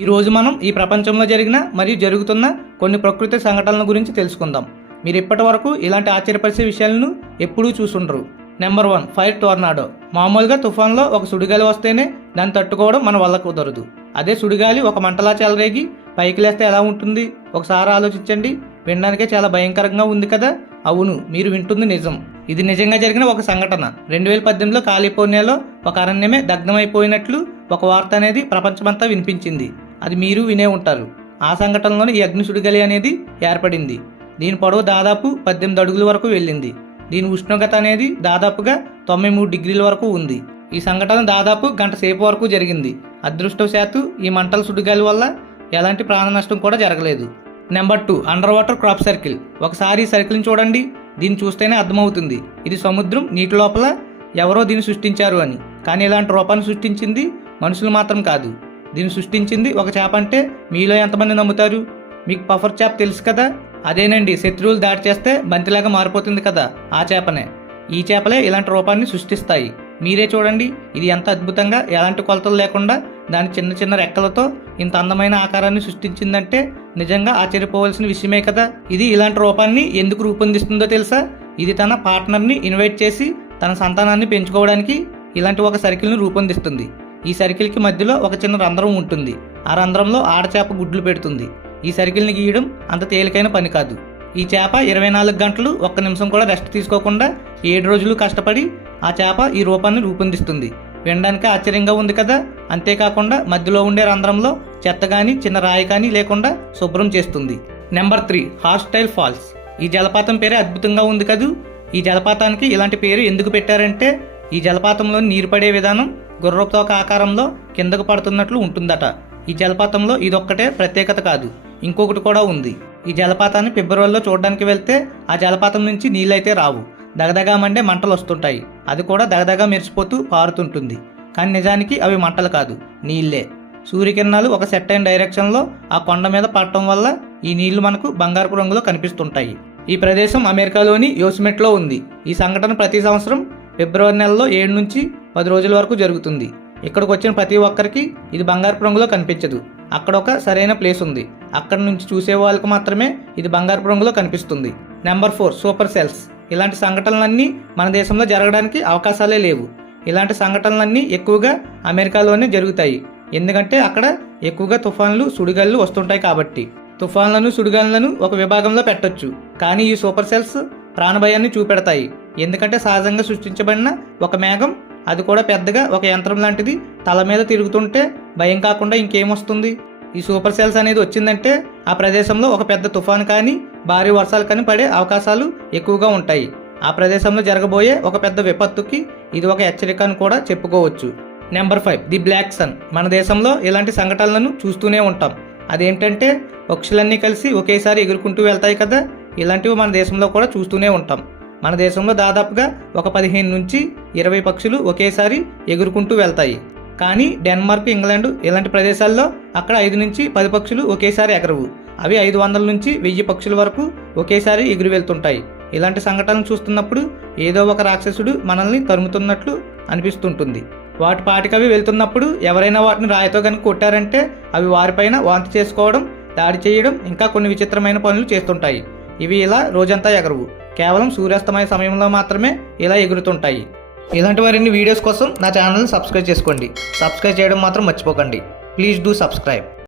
ఈ రోజు మనం ఈ ప్రపంచంలో జరిగిన మరియు జరుగుతున్న కొన్ని ప్రకృతి సంఘటనల గురించి తెలుసుకుందాం. మీరు ఇప్పటి వరకు ఇలాంటి ఆశ్చర్యపరిచే విషయాలను ఎప్పుడూ చూసుండరు. Number 1, fire tornado. మామూలుగా తుఫాన్లో ఒక సుడిగాలి వస్తేనే దాన్ని తట్టుకోవడం మన వల్ల కుదరదు. అదే సుడిగాలి ఒక మంటలా చెలరేగి పైకి లేస్తే ఎలా ఉంటుంది ఒకసారి ఆలోచించండి. వినడానికే చాలా భయంకరంగా ఉంది కదా. అవును, మీరు వింటుంది నిజం. ఇది నిజంగా జరిగిన ఒక సంఘటన. 2018లో కాలిఫోర్నియాలో ఒక అరణ్యమే దగ్ధమైపోయినట్లు ఒక వార్త అనేది ప్రపంచమంతా వినిపించింది. అది మీరు వినే ఉంటారు. ఆ సంఘటనలోనే ఈ అగ్ని సుడిగాలి అనేది ఏర్పడింది. దీని పొడవు దాదాపు 18 అడుగుల వరకు వెళ్ళింది. దీని ఉష్ణోగ్రత అనేది దాదాపుగా 93 డిగ్రీల వరకు ఉంది. ఈ సంఘటన దాదాపు గంట సేపు వరకు జరిగింది. అదృష్టవశాత్తు ఈ మంటల సుడిగాలి వల్ల ఎలాంటి ప్రాణ నష్టం కూడా జరగలేదు. Number 2, under water crop circle. ఒకసారి ఈ సర్కిల్ని చూడండి. దీన్ని చూస్తేనే అర్థమవుతుంది ఇది సముద్రం నీటి లోపల ఎవరో దీన్ని సృష్టించారు అని. కానీ ఇలాంటి రూపాన్ని సృష్టించింది మనుషులు మాత్రం కాదు. దీన్ని సృష్టించింది ఒక చేప అంటే మీలో ఎంతమంది నమ్ముతారు? మీకు పఫర్ చేప తెలుసు కదా. అదేనండి, శత్రువులు దాడి చేస్తే బంతిలాగా మారిపోతుంది కదా, ఆ చేపనే. ఈ చేపలే ఇలాంటి రూపాన్ని సృష్టిస్తాయి. మీరే చూడండి ఇది ఎంత అద్భుతంగా ఎలాంటి కొలతలు లేకుండా దాని చిన్న చిన్న రెక్కలతో ఇంత అందమైన ఆకారాన్ని సృష్టించిందంటే నిజంగా ఆశ్చర్యపోవాల్సిన విషయమే కదా. ఇది ఇలాంటి రూపాన్ని ఎందుకు రూపొందిస్తుందో తెలుసా? ఇది తన పార్ట్నర్ని ఇన్వైట్ చేసి తన సంతానాన్ని పెంచుకోవడానికి ఇలాంటి ఒక సర్కిల్ని రూపొందిస్తుంది. ఈ సర్కిల్కి మధ్యలో ఒక చిన్న రంధ్రం ఉంటుంది. ఆ రంధ్రంలో ఆడచేప గుడ్లు పెడుతుంది. ఈ సర్కిల్ని గీయడం అంత తేలికైన పని కాదు. ఈ చేప 24 గంటలు ఒక్క నిమిషం కూడా రెస్ట్ తీసుకోకుండా 7 రోజులు కష్టపడి ఆ చేప ఈ రూపాన్ని రూపొందిస్తుంది. వినడానికి ఆశ్చర్యంగా ఉంది కదా. అంతేకాకుండా మధ్యలో ఉండే రంధ్రంలో చెత్త కానీ చిన్న రాయి కానీ లేకుండా శుభ్రం చేస్తుంది. Number 3, Horsetail Falls. ఈ జలపాతం పేరే అద్భుతంగా ఉంది కదూ. ఈ జలపాతానికి ఇలాంటి పేరు ఎందుకు పెట్టారంటే ఈ జలపాతంలో నీరు పడే విధానం గుర్రపు తోక ఆకారంలో కిందకు పడుతున్నట్లు ఉంటుందట. ఈ జలపాతంలో ఇదొక్కటే ప్రత్యేకత కాదు, ఇంకొకటి కూడా ఉంది. ఈ జలపాతాన్ని ఫిబ్రవరిలో చూడడానికి వెళ్తే ఆ జలపాతం నుంచి నీళ్ళైతే రావు, దగదగా మండే మంటలు వస్తుంటాయి. అది కూడా దగదగా మెరిసిపోతూ పారుతుంటుంది. కానీ నిజానికి అవి మంటలు కాదు, నీళ్లే. సూర్యకిరణాలు ఒక సెట్ అయిన డైరెక్షన్లో ఆ కొండ మీద పడటం వల్ల ఈ నీళ్లు మనకు బంగారపు రంగులో కనిపిస్తుంటాయి. ఈ ప్రదేశం అమెరికాలోని యోసెమిట్లో ఉంది. ఈ సంఘటన ప్రతి సంవత్సరం ఫిబ్రవరి నెలలో 7 నుంచి 10 రోజుల వరకు జరుగుతుంది. ఇక్కడికి వచ్చిన ప్రతి ఒక్కరికి ఇది బంగారపు రంగులో కనిపించదు. అక్కడ ఒక సరైన ప్లేస్ ఉంది. అక్కడ నుంచి చూసే వాళ్ళకి మాత్రమే ఇది బంగారపు రంగులో కనిపిస్తుంది. Number 4, super cells. ఇలాంటి సంఘటనలన్నీ మన దేశంలో జరగడానికి అవకాశాలే లేవు. ఇలాంటి సంఘటనలన్నీ ఎక్కువగా అమెరికాలోనే జరుగుతాయి. ఎందుకంటే అక్కడ ఎక్కువగా తుఫాన్లు సుడిగాళ్ళు వస్తుంటాయి కాబట్టి. తుఫాన్లను సుడిగాళ్ళను ఒక విభాగంలో పెట్టొచ్చు. కానీ ఈ సూపర్ సెల్స్ ప్రాణభయాన్ని చూపెడతాయి. ఎందుకంటే సహజంగా సృష్టించబడిన ఒక మేఘం, అది కూడా పెద్దగా ఒక యంత్రం లాంటిది తల మీద తిరుగుతుంటే భయం కాకుండా ఇంకేమొస్తుంది. ఈ సూపర్ సెల్స్ అనేది వచ్చిందంటే ఆ ప్రదేశంలో ఒక పెద్ద తుఫాను కానీ భారీ వర్షాలు కానీ పడే అవకాశాలు ఎక్కువగా ఉంటాయి. ఆ ప్రదేశంలో జరగబోయే ఒక పెద్ద విపత్తుకి ఇది ఒక హెచ్చరిక అని కూడా చెప్పుకోవచ్చు. Number 5, the black sun. మన దేశంలో ఇలాంటి సంఘటనలను చూస్తూనే ఉంటాం. అదేంటంటే పక్షులన్నీ కలిసి ఒకేసారి ఎగురుకుంటూ వెళ్తాయి కదా. ఇలాంటివి మన దేశంలో కూడా చూస్తూనే ఉంటాం. మన దేశంలో దాదాపుగా ఒక 15 నుంచి 20 పక్షులు ఒకేసారి ఎగురుకుంటూ వెళ్తాయి. కానీ డెన్మార్క్, ఇంగ్లాండ్ ఇలాంటి ప్రదేశాల్లో అక్కడ 5 నుంచి 10 పక్షులు ఒకేసారి ఎగరవు. అవి 500 నుంచి 1000 పక్షుల వరకు ఒకేసారి ఎగురు వెళ్తుంటాయి. ఇలాంటి సంఘటనలు చూస్తున్నప్పుడు ఏదో ఒక రాక్షసుడు మనల్ని తరుముతున్నట్లు అనిపిస్తుంటుంది. వాటి పాటికవి వెళ్తున్నప్పుడు ఎవరైనా వాటిని రాయితో కనుక కొట్టారంటే అవి వారిపైన వాంతి చేసుకోవడం, దాడి చేయడం, ఇంకా కొన్ని విచిత్రమైన పనులు చేస్తుంటాయి. ఇవి ఇలా రోజంతా ఎగరవు. కేవలం సూర్యాస్తమయ సమయంలో మాత్రమే ఇలా ఎగురుతుంటాయి. ఇలాంటి మరిన్ని వీడియోస్ కోసం నా ఛానల్ని సబ్స్క్రైబ్ చేసుకోండి. సబ్స్క్రైబ్ చేయడం మాత్రం మర్చిపోకండి. Please do subscribe.